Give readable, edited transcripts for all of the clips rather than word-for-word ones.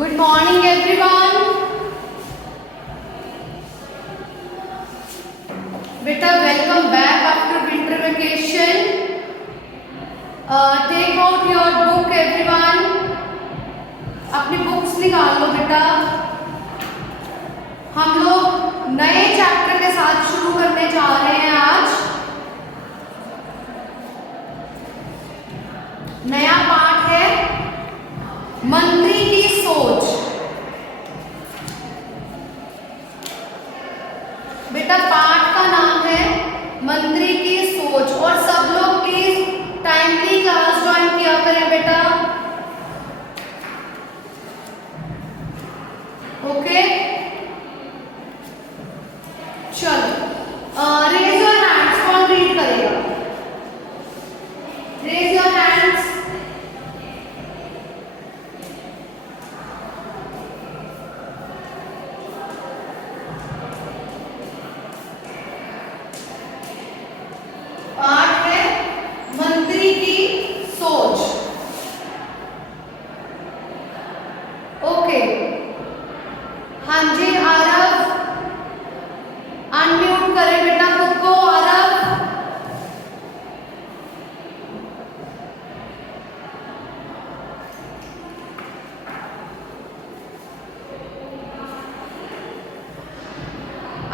Good morning everyone. Beta, welcome back after winter vacation. Take out your book everyone. अपनी books निकाल लो बेटा. हम लोग नए चैप्टर के साथ शुरू करने जा रहे हैं आज. नया पाठ है मंत्री की सोच. बेटा पाठ का नाम है मंत्री की सोच. और सब लोग प्लीज टाइमली क्लास ज्वाइन किया करें बेटा. ओके चलो रेज योर हैंड्स. कौन रीड करेगा? Raise your hands. पाठ है मंत्री की सोच. ओके हाँ जी आरव अनम्यूट करें बेटा खुद को. आरव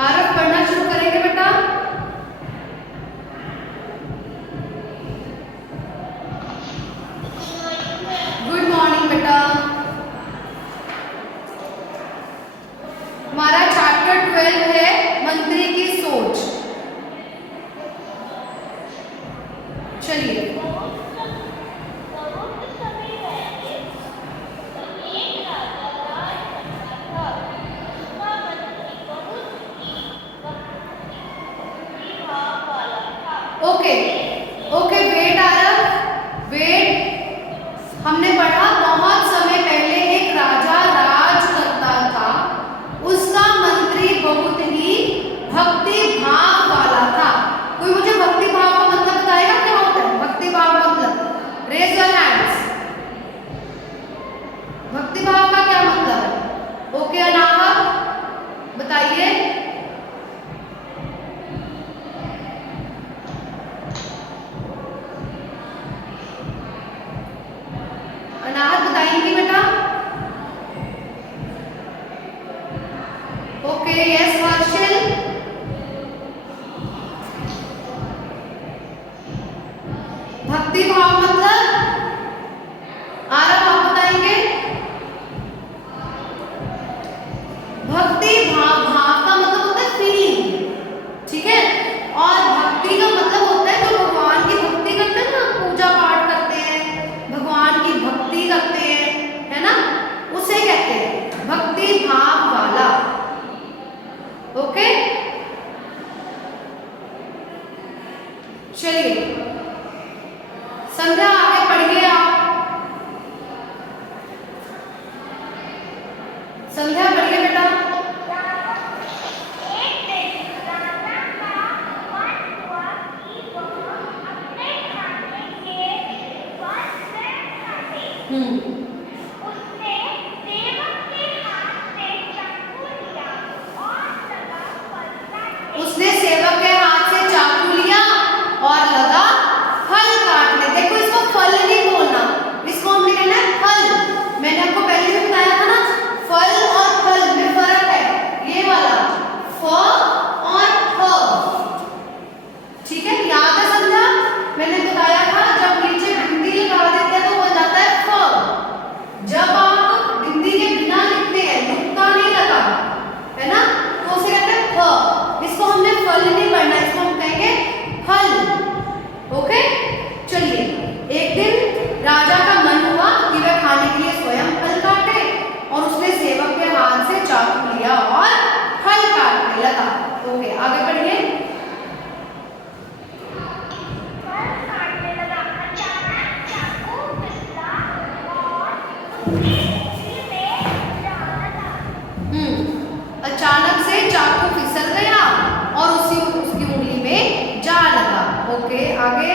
आरव पढ़ना शुरू करेंगे बेटा. गुड मॉर्निंग बेटा. हमारा चैप्टर 12 है मंत्री की सोच. चलिए okay okay wait Aarav wait. हमने पढ़ा बहुत समय पहले एक राजा राज करता था. उसका मंत्री बहुत ही भक्ति भाव वाला था. कोई मुझे भक्ति भाव का मतलब बताएगा क्या होता है भक्ति भाव मतलब? Raise your hands. भक्ति भाव का क्या मतलब है? ओके अनाहत बताइए. अनाहत बताएंगी बेटा. Okay yes Harshil. भक्ति भाव मतलब आरव आप बताएंगे. भक्ति भाव भाव का मतलब होता है फीलिंग. ठीक है. और भक्ति का मतलब होता है जो भगवान की भक्ति करते हैं ना, पूजा पाठ करते हैं, भगवान की भक्ति करते हैं, है ना, उसे कहते हैं भक्ति भाव वाला. ओके चलिए संध्या आगे पढ़िए आप. संध्या पढ़िए बेटा. उसने सेवक के हाथ से चाकू लिया और लगा फल काटने. देखो इसको फल नहीं बोलना, इसको हमने कहना है फल. मैंने आपको पहले भी बताया था ना फल और फल में फर्क है. ये वाला फ और फ. ठीक है याद है संध्या? मैंने बताया था जब नीचे बिंदी लगा देते हैं तो हो जाता है फ. जब आप बिंदी के बिना लिखते हैं, नुक्ता नहीं लगा, है ना, तो उसे कहते हैं फ. इसको हमने फल नहीं पढ़ना, इसको हम कहेंगे फल. ओके चलिए. एक दिन राजा का मन हुआ कि वह खाने के लिए स्वयं फल काटे और उसने सेवक के हाथ से चाकू लिया और फल काटने लगा. ओके आगे बढ़िए. अचानक से चाकू फिसल गया और उसकी उंगली में जा लगा. ओके आगे.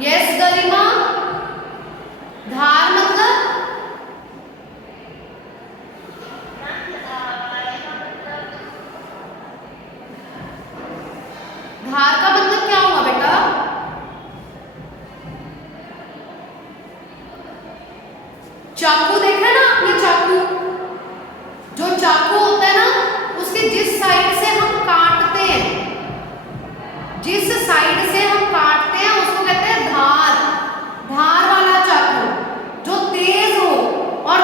यस गरिमा। धार मतलब धार का मतलब क्या हुआ बेटा? चाकू देखा ना आपने? चाकू, जो चाकू होता है ना, उसके जिस साइड से हम काटते हैं, जिस साइड से हम काटते हैं उसको कहते हैं धार। धार वाला चाकू जो तेज हो और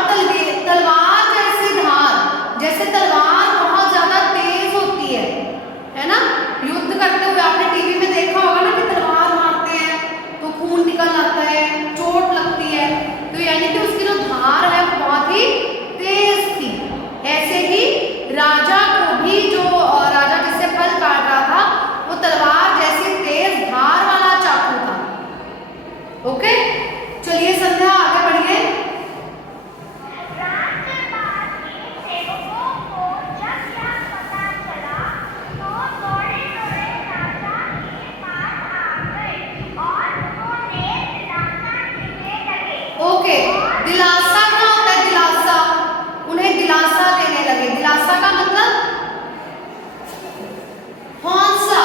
तलवार जैसी धार, जैसे तलवार बहुत ज्यादा तेज होती है ना? युद्ध करते हुए आपने टीवी में देखा होगा ना कि तलवार मारते हैं तो खून निकल आता है, चोट लगती है, तो यानी कि उसकी जो धार है वो बहुत ही तेज थी। ऐसे ही राजा को भी, जो राजा जिससे फल काट रहा था, वो तलवार जैसी तेज धार वाला चाकू था। ओके, चलिए संध्या आगे बढ़िए। ओके, दिलासा क्या होता है? दिलासा, उन्हें दिलासा देने लगे। दिलासा का मतलब हौसला,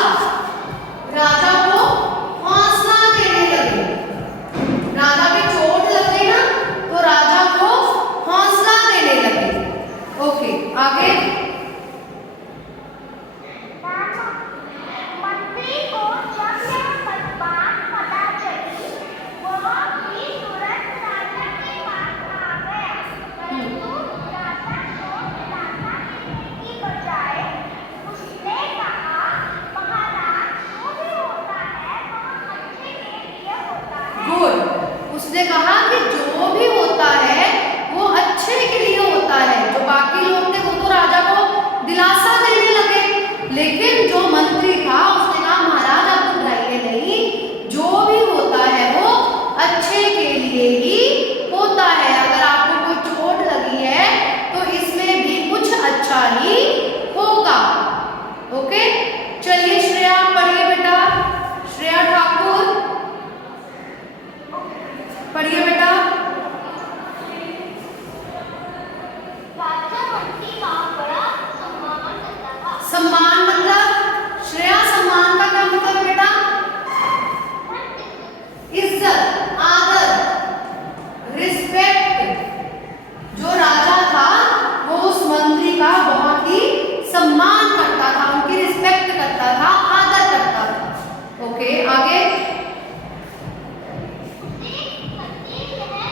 राजा को हौसला देने लगे। राजा की चोट लग गई ना, तो राजा को हौसला देने लगे। ओके, आगे। मंत्री को जब यह बात पता चली, वह भी तुरंत राजा के पास आ गया, परंतु राजा को दिलासा देने की बजाय उसने कहा, महाराज, जो भी होता है वह अच्छे के लिए होता है। गुड, उसने कहा कि जो भी होता है वो अच्छे के लिए होता है। जो बाकी लोग थे वो तो राजा को दिलासा देने लगे, लेकिन जो मंत्री था उसने कहा, महाराज आप घबराइए नहीं, जो भी होता है वो अच्छे के लिए ही होता है। अगर आपको कोई चोट लगी है तो इसमें भी कुछ अच्छा ही होगा। ओके, चलिए श्रेया पढ़िए बेटा। श्रेया ठाकुर पढ़िए बेटा। राजा मंत्री का बड़ा सम्मान करता था। सम्मान मतलब श्रेया, सम्मान का क्या मतलब बेटा? इज्जत, आदर, रिस्पेक्ट। जो राजा था वो उस मंत्री का बहुत ही सम्मान करता था, उनकी रिस्पेक्ट करता था, आदर करता था। ओके, आगे।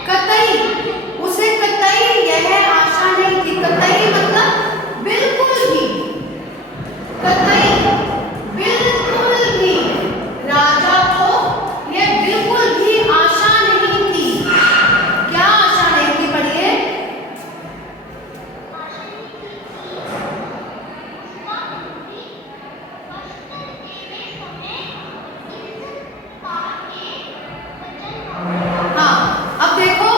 कतई, उसे कतई यह आशा नहीं थी। कतई मतलब बिल्कुल भी, कतई बिल्कुल भी, राजा को यह बिल्कुल भी आशा नहीं थी। क्या आशा नहीं थी? पढ़िए। हाँ, अब देखो,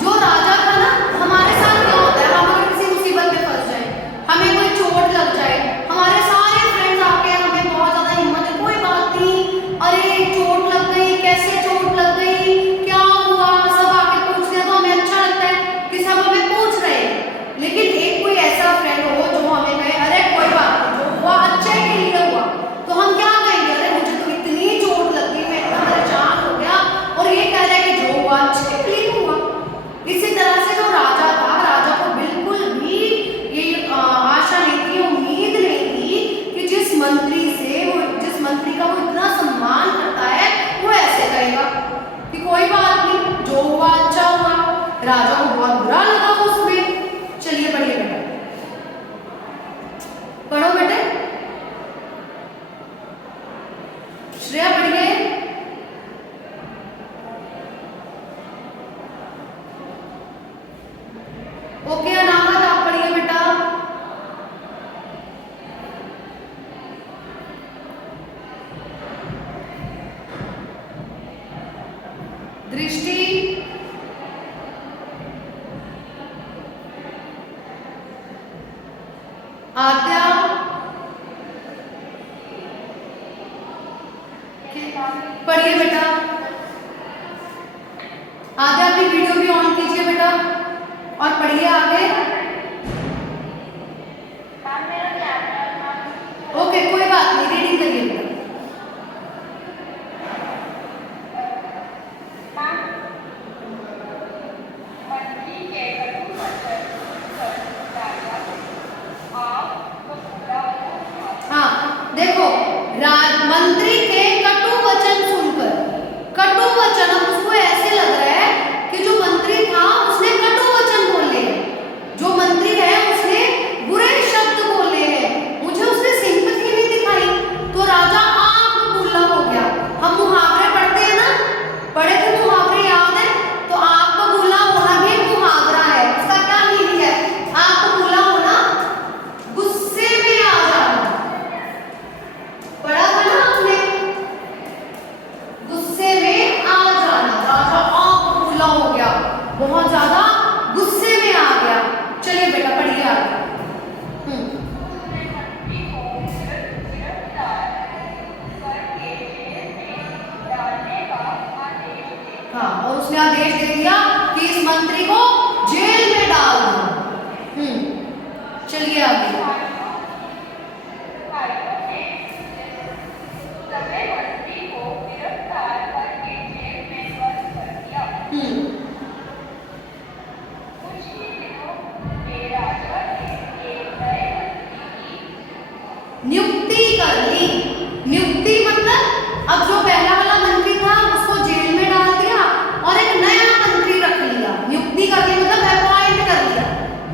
जो राजा था ना, हमारे साथ क्या होता है, हम अगर किसी मुसीबत में फंस जाए, हमें कोई चोट लग जाए, हमारे सारे फ्रेंड्स आके हमें बहुत ज्यादा हिम्मत है, कोई बात नहीं, अरे चोट लग गई, कैसे चोट लग गई, क्या हुआ, सब आके पूछते हैं तो हमें अच्छा लगता है कि सब हमें पूछ रहे हैं। लेकिन एक कोई ऐसा फ्रेंड हो जो हमें कहे, अरे कोई बात नहीं, जो हुआ अच्छे के लिए हुआ, तो हम क्या कहेंगे? अरे मुझे तो इतनी चोट लग गई, मैं इतना परेशान हो गया, और ये कह रहा है कि जो हुआ अच्छे के लिए हुआ। इसी तरह से जो राजा था, राजा को बिल्कुल भी ये आशा नहीं थी, उम्मीद नहीं थी कि जिस मंत्री से वो, जिस मंत्री का वो इतना सम्मान करता है, वो ऐसे कहेगा कि कोई बात नहीं, जो हुआ अच्छा हुआ। राजा को बहुत बुरा लगा उसमें। चलिए पढ़िए बेटा, पढ़ो बेटे। श्रेया पढ़िए। ओके अनाहत आप पढ़िए बेटा। दृष्टि, आद्या, पढ़िए बेटा। आगे अपनी वीडियो भी ऑन कीजिए बेटा और पढ़िए आगे। मैम मेरा क्या है मैम? ओके कोई बात नहीं, रीडिंग करिए बेटा। मैम मंत्री के कटु वचन सुनकर राजा आप को पूरा हुआ। हाँ देखो, मंत्री के कटु वचन सुनकर, कटु वचन, अब उसको ऐसे लग रहा है कि जो मंत्री था उसने कटु वचन बोले हैं, जो मंत्री है उसने बुरे शब्द बोले हैं, मुझे उसने सिंपैथी नहीं दिखाई, तो राजा आंख बबूला हो गया। हम मुहावरे पढ़ते हैं ना, पढ़े थे मुहावरे, याद है? तो आंख बबूला होना भी एक मुहावरा है। इसका क्या मीनिंग है? आंख बबूला होना, गुस्से में आ जाना। पढ़ा था ना आपने, गुस्से में आ जाना। राजा आंख बबूला हो गया, बहुत ज्यादा गुस्से में आ गया। चलिए बेटा पढ़िए आगे। उसने मंत्री को गिरफ्तार करके जेल में डालने का आदेश दिया। हाँ, और उसने आदेश दे दिया कि इस मंत्री को जेल में डाल दो। चलिए आगे। सिपाहियों ने सभी मंत्री को गिरफ्तार करके जेल में बंद कर दिया। कुछ ही दिनों में राजा ने एक नए मंत्री की नियुक्ति कर ली। नियुक्ति मतलब अब जो पहला वाला मंत्री था उसको जेल में डाल दिया और एक नया मंत्री रख लिया। नियुक्ति कर ली मतलब अपॉइंट कर लिया,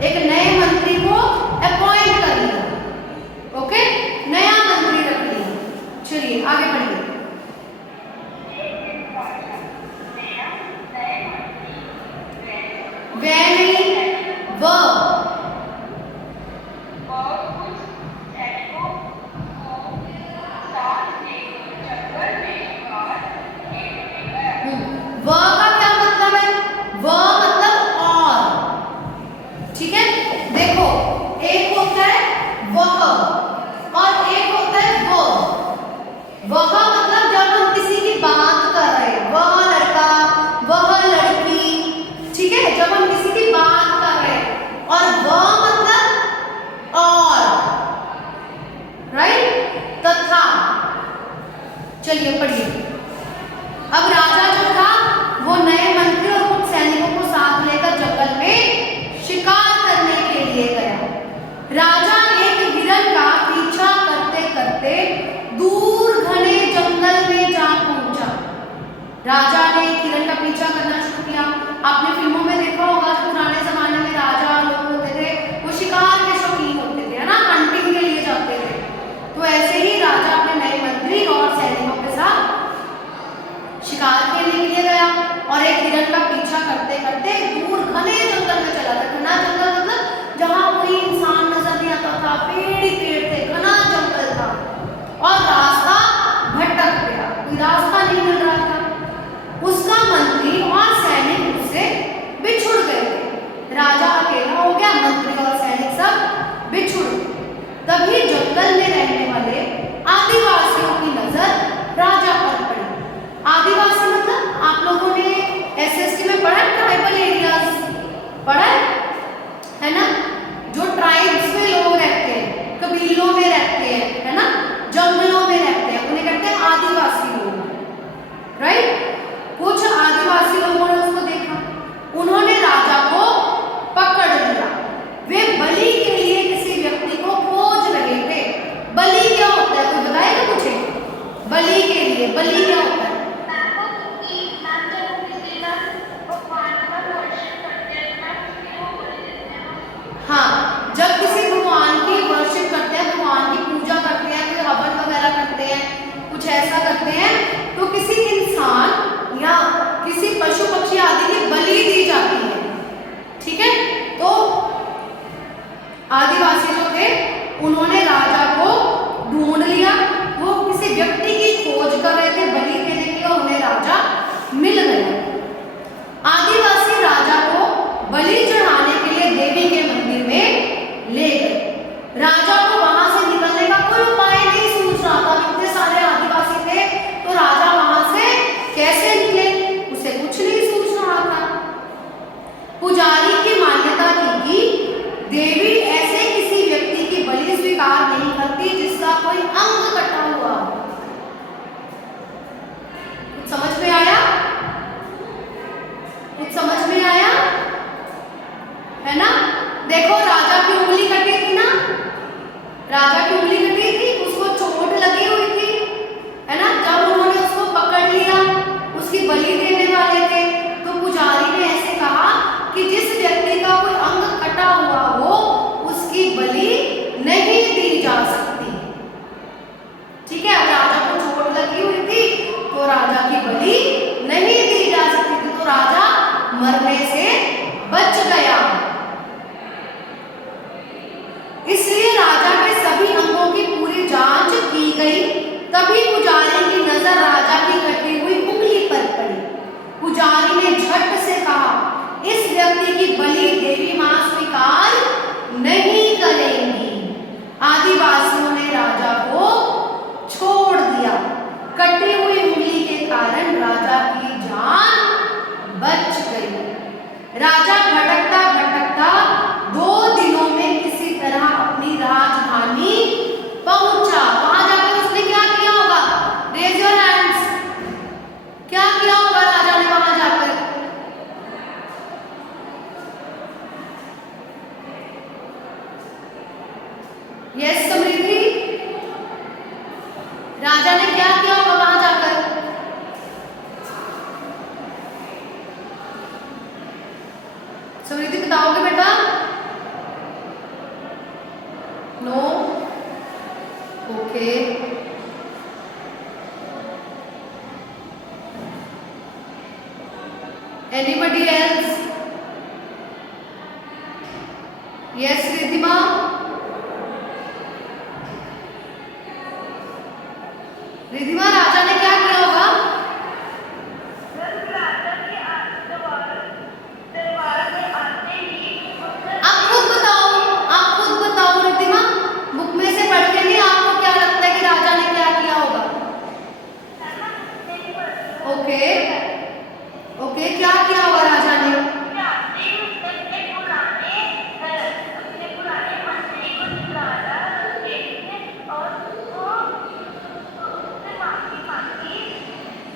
एक नए मंत्री को अपॉइंट कर लिया। ओके, नया मंत्री रख लिया। चलिए आगे पढ़िए। एक दिन राजा नया नए मंत्री वे नहीं, व। और कुछ सैनिकों को साथ लेकर जंगल में शिकार खेलने गया। व का क्या मतलब है? व मतलब और, ठीक है? देखो, एक होता है वह और एक होता है वो। वह मतलब जब हम किसी की बात कर रहे हैं, वह लड़का, वह लड़की, ठीक है? जब हम किसी की बात कर रहे हैं। और वह मतलब और, राइट? तथा। चलिए पढ़िए। अब राजा जो था वो नए मंत्री और कुछ सैनिकों को साथ लेकर जंगल में शिकार करने के लिए गया। राजा एक हिरन का पीछा करते करते दूर घने जंगल में जा पहुंचा। राजा ने एक हिरन का पीछा करना शुरू किया। आपने फिल्मों में देखा होगा, पुराने जमाने में राजा लोग होते थे वो शिकार के शौकीन होते थे, है ना, हंटिंग के लिए जाते थे। तो ऐसे ही राजा अपने नए मंत्री और सैनिकों के साथ शिकार खेलने के लिए गया और एक हिरन का पीछा करते करते दूर घने जंगल में चला गया। घना जंगल मतलब जहां कोई इंसान नजर नहीं आता था, पेड़ ही पेड़ थे, घना जंगल था और रास्ता भटक गया, कोई रास्ता नहीं मिल रहा था। उसका मंत्री और सैनिक उससे बिछुड़ गए। राजा अकेला हो गया, मंत्री और सैनिक सब बिछुड़ गए। तभी जंगल में रहने वाले आदिवासियों की नजर राजा पर पड़ी। आदिवासी मतलब आप लोगों ने एसएसटी में पढ़ा है, ट्राइबल एरियाज पढ़ा है ना? जो ट्राइब्स में लोग रहते हैं, कबीलों में रहते हैं, है ना, जंगलों में रहते हैं, उन्हें कहते हैं आदिवासी लोग, राइट? कुछ आदिवासी लोगों ने उसको देखा, उन्होंने राजा को पकड़ लिया। वे बलि के लिए किसी व्यक्ति को खोज रहे थे। बलि क्या होता है, कोई बताएगा मुझे? बलि के लिए, बलि क्या होता है? मैम जब किसी का भगवान का वर्षन करते हैं ना, उसके वो बलि देने वाले थे, तो पुजारी ने ऐसे कहा कि जिस व्यक्ति का कोई अंग कटा हुआ हो उसकी बलि नहीं दी जा सकती। ठीक है, अब राजा को चोट लगी हुई थी तो राजा की बलि नहीं दी जा सकती थी, तो राजा मरने से बच गया। इसलिए राजा के सभी अंगों की पूरी जांच की गई। तभी पुजारी की नजर राजा की कटी हुई उंगली पर पड़ी। पुजारी ने झट से कहा, इस व्यक्ति की बलि देवी मां स्वीकार नहीं करेंगी। आदिवासियों ने राजा को छोड़ दिया। कटी हुई उंगली के कारण राजा की जान बच गई। राजा भटकता भटकता 2 दिनों में किसी तरह अपनी राजधानी पहुंचा। वहां जाकर उसने क्या किया होगा? Raise your hands. क्या किया होगा राजा ने वहां जाकर? यस समृद्धि, राजा ने क्या किया होगा वहां जाकर? समृद्धि बताओगे बेटा? No? Okay, anybody else? Yes Riddhima? Riddhima, राजा ने क्या किया होगा? आप खुद बताओ रिद्धिमा, बुक में से पढ़ के नहीं, आपको क्या लगता है कि राजा ने क्या किया होगा? ओके ओके, क्या किया होगा राजा ने?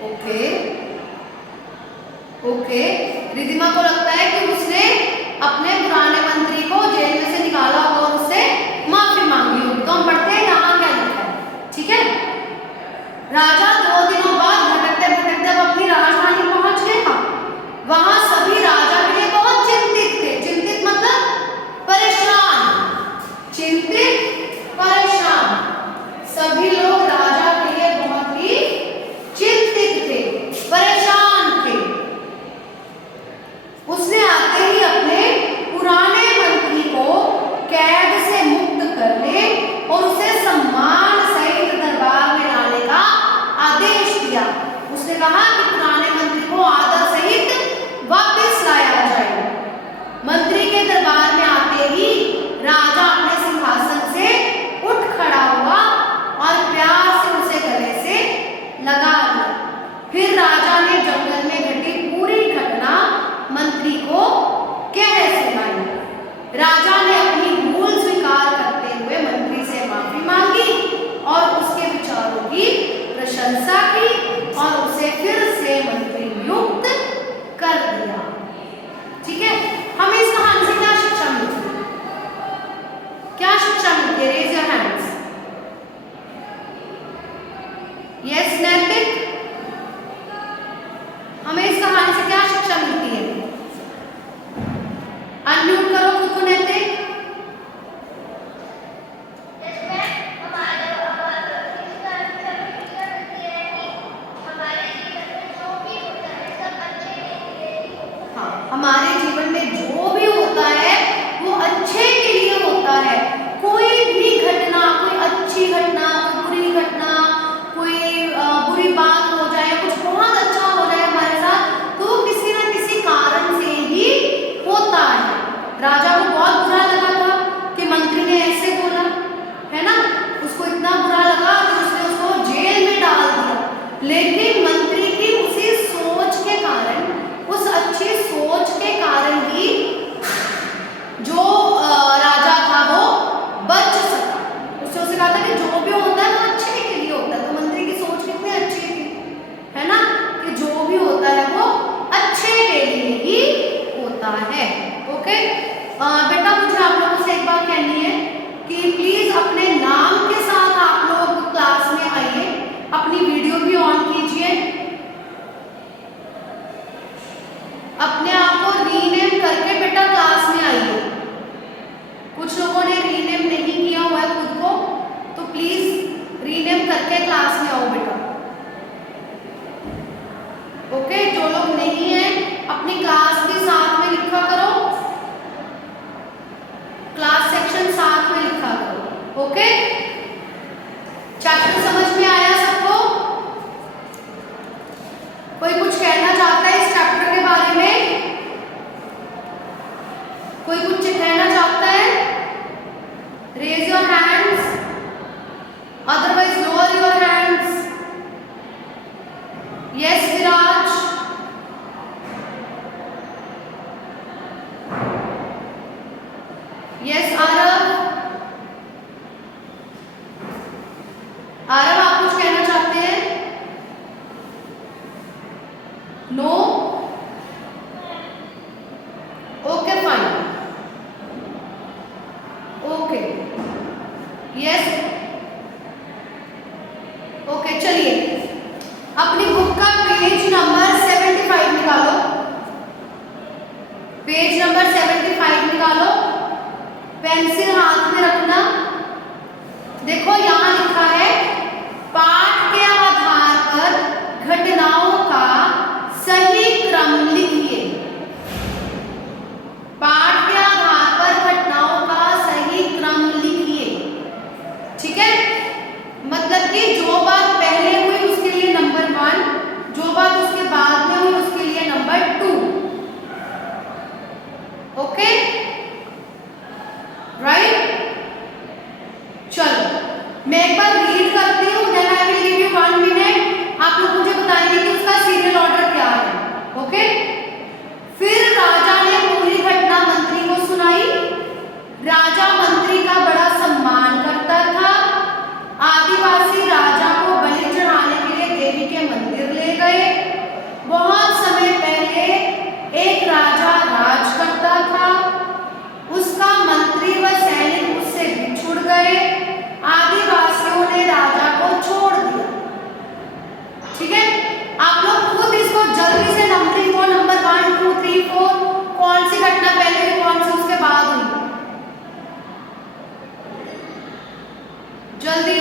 ओके ओके, रिद्धिमा को लगता है कि उसने अपने पुराने मंत्री को जेल में से निकाला होगा और उससे माफी मांगी होगी। तो हम पढ़ते हैं यहाँ क्या लिखा है। ठीक है, राजा 2 दिनों बाद भटकते भटकते अब अपनी राजधानी पहुंच गया। वहां सभी राजा के लिए बहुत चिंतित थे। चिंतित मतलब परेशान, चिंतित परेशान। सभी लोग राजा के लिए बहुत ही चिंतित थे, परेशान थे। उसने आते ही अपने पुराने मंत्री को कैद से मुक्त करने और उसे सम्मान सहित दरबार में लाने का आदेश दिया। उसने कहा कि पुराने मंत्री को आदर सहित वापस लाया जाए। मंत्री के दरबार में आते ही राजा अपने सिंहासन से उठ खड़ा हुआ और प्यार से उसे गले से लगा लिया। फिर राजा ने जंगल में घटी पूरी घटना मंत्री को कह सुनाई। राजा ने अपनी भूल स्वीकार करते हुए मंत्री से माफी मांगी और उसके विचारों की प्रशंसा की और उसे फिर से मंत्री नियुक्त कर दिया। ठीक है, हमें इस कहानी से क्या शिक्षा मिलती है? क्या शिक्षा मिलती है? Raise your hands. यस नैतिक, हमें इस कहानी से क्या शिक्षा मिलती है? अनम्यूट करो खुद को नैतिक। हाँ, हमारे जीवन में जो भी होता है वो अच्छे के लिए होता है। कोई भी घटना, कोई अच्छी घटना, कोई बुरी घटना, कोई बुरी बात हो जाए, कुछ बहुत अच्छा हो जाए हमारे साथ, तो किसी न किसी कारण से ही होता है। राजा को बहुत बुरा लगा था कि मंत्री ने ऐसे बोला, है ना? उसको इतना बुरा लगा कि उसने उसको जेल में डाल दिया। लेकिन मंत्री की उसी सोच के कारण, उस अच्छी सोच के कारण ही जो राजा था वो बच सका। उसने उसे कहा था कि जो भी होता है वो अच्छे के लिए होता है। तो मंत्री की सोच कितनी अच्छी थी, है ना? कि जो भी होता है वो अच्छे के लिए ही होता है। ओके बेटा, मुझे आप लोगों से एक बात कहनी है कि प्लीज अपने नाम के साथ आप लोग क्लास में आइए। अपनी वीडियो भी ऑन कीजिए। अपने आप को रीनेम करके बेटा क्लास में आइए। कुछ लोगों ने रीनेम नहीं किया हुआ है खुद को, तो प्लीज रीनेम करके क्लास में आओ बेटा। ओके, जो लोग नहीं है अपनी क्लास भी साथ में लिखा करो, क्लास सेक्शन साथ में लिखा करो। ओके, चैप्टर समझ में आया सबको? कोई कुछ कहना चाहता है इस चैप्टर के बारे में? कोई कुछ कहना चाहता है? Raise your hands, otherwise lower your hands. Yes Viraj, yes Aarav. Aarav, आप कुछ कहना चाहते हैं? No? Okay fine, okay, yes, okay. चलिए अपनी बुक का पेज नंबर 75 निकालो, पेज नंबर 75 निकालो, पेंसिल हाथ में रखना। देखो यहां लिखा है पाठ के आधार पर घटनाओं का सही क्रम लिखिए। पाठ के आधार पर घटनाओं का सही क्रम लिखिए। ठीक है, मतलब कि जो बात पहले हुई उसके लिए नंबर 1, जो बात उसके बाद में हुई उसके लिए नंबर 2। Okay, right? चलो मैं एक बार रीड करती हूँ, then I will give you 1 minute. आप लोग मुझे बताएंगे कि उसका सीरियल ऑर्डर क्या है। ओके, फिर राजा ने पूरी घटना मंत्री को सुनाई। राजा मंत्री का बड़ा सम्मान करता था। आदिवासी राजा को बलि चढ़ाने के लिए देवी के मंदिर ले गए। बहुत समय पहले एक राजा राज करता था, उसका मंत्री व सैनिक उससे बिछुड़ गए। आदिवासियों ने राजा को छोड़ दिया। ठीक है, आप लोग खुद इसको जल्दी से नंबरिंग को, नंबर 1 2 3 4 कौन सी घटना पहले हुई, कौन सी उसके बाद हुई, जल्दी